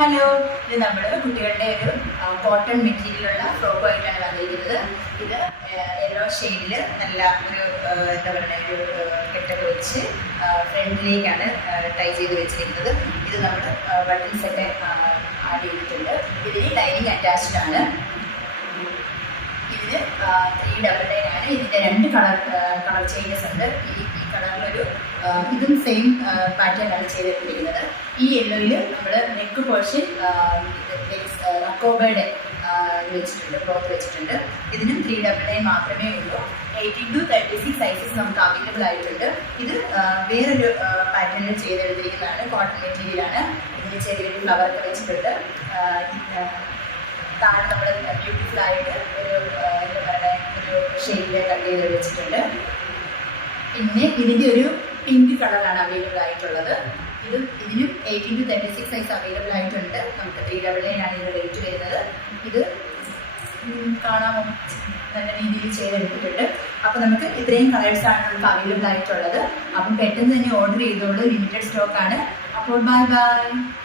Hello, ഇത് നമ്മൾ കുട്ടികളുടെ ഒരു കോട്ടൺ മെറ്റീരിയലുള്ള ഫ്രോക്കുമായിട്ടാണ് വന്നിരിക്കുന്നത്. ഇത് യെല്ലോ ഷെയ്ഡിൽ നല്ല ഒരു എന്താ പറയുക ഒരു കെട്ടൊക്കെ വെച്ച് ഫ്രണ്ടിലേക്കാണ് ടൈ ചെയ്ത് വെച്ചിരിക്കുന്നത്. ഇത് നമ്മൾ ബട്ടൺസ് ഒക്കെ ആഡ് ചെയ്തിട്ടുണ്ട്. ഇതിന് ലൈനിങ് അറ്റാച്ച്ഡ് ആണ്. ഇതിന് 399 ആണ്. ഇതിൻ്റെ രണ്ട് കളർ ചേഞ്ചസ് ഉണ്ട്. ഈ കളറിലൊരു ഇതും സെയിം പാറ്റേൺ ആണ് ചെയ്തിട്ടിരിക്കുന്നത്. ഈ യെല്ലോയിൽ നമ്മൾ നെക്ക് പോർഷൻ അക്കോബയുടെ വെച്ചിട്ടുണ്ട്, ക്ലോത്ത് വെച്ചിട്ടുണ്ട്. ഇതിനും 399 മാത്രമേ ഉള്ളൂ. 18 to 36 സൈസസ് നമുക്ക് അവൈലബിൾ ആയിട്ടുണ്ട്. ഇത് വേറൊരു പാറ്റേണിൽ ചെയ്തെടുത്തിരിക്കുന്നതാണ്. കോട്ടൺ മെറ്റീരിയലാണ്. ഇതിന് ചെറിയൊരു ഫ്ലവറൊക്കെ വെച്ചിട്ടുണ്ട്. താഴെ നമ്മൾ ബ്യൂട്ടിഫുൾ ആയിട്ട് ഒരു എന്താ പറയുക ഒരു ഷെയ്ഡിൽ കട്ട് ചെയ്ത് വെച്ചിട്ടുണ്ട്. പിന്നെ ഇതിൻ്റെ ഒരു പിങ്ക് കളറാണ് അവൈലബിൾ ആയിട്ടുള്ളത്. ഇതിനും 18 to 36 സൈസ് അവൈലബിൾ ആയിട്ടുണ്ട്. നമുക്ക് 399 ആണ് ഇതിൻ്റെ റേറ്റ് വരുന്നത്. ഇത് കാണാമോ, നല്ല രീതിയിൽ ചെയ്തെടുത്തിട്ടുണ്ട്. അപ്പോൾ നമുക്ക് ഇത്രയും കളേഴ്സാണ് നമുക്ക് അവൈലബിൾ ആയിട്ടുള്ളത്. അപ്പം പെട്ടെന്ന് തന്നെ ഓർഡർ ചെയ്തോളൂ. ലിമിറ്റഡ് സ്റ്റോക്കാണ്. അപ്പോൾ ബൈ ബൈ.